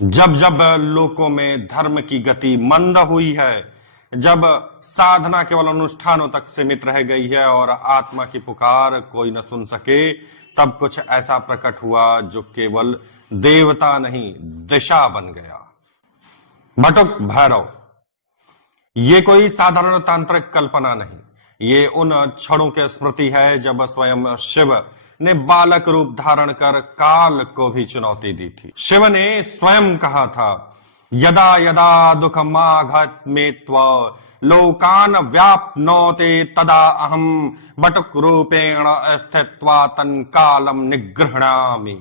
जब जब लोकों में धर्म की गति मंद हुई है, जब साधना केवल अनुष्ठानों तक सीमित रह गई है और आत्मा की पुकार कोई न सुन सके, तब कुछ ऐसा प्रकट हुआ जो केवल देवता नहीं दिशा बन गया। बटुक भैरव ये कोई साधारण तांत्रिक कल्पना नहीं, ये उन क्षणों की स्मृति है जब स्वयं शिव ने बालक रूप धारण कर काल को भी चुनौती दी थी। शिव ने स्वयं कहा था, यदा यदा दुःखमाघत मे त्व लोकान व्याप्नोते तदा अहम बटुक रूपेण स्थित्वा तन कालम निगृह्णामि।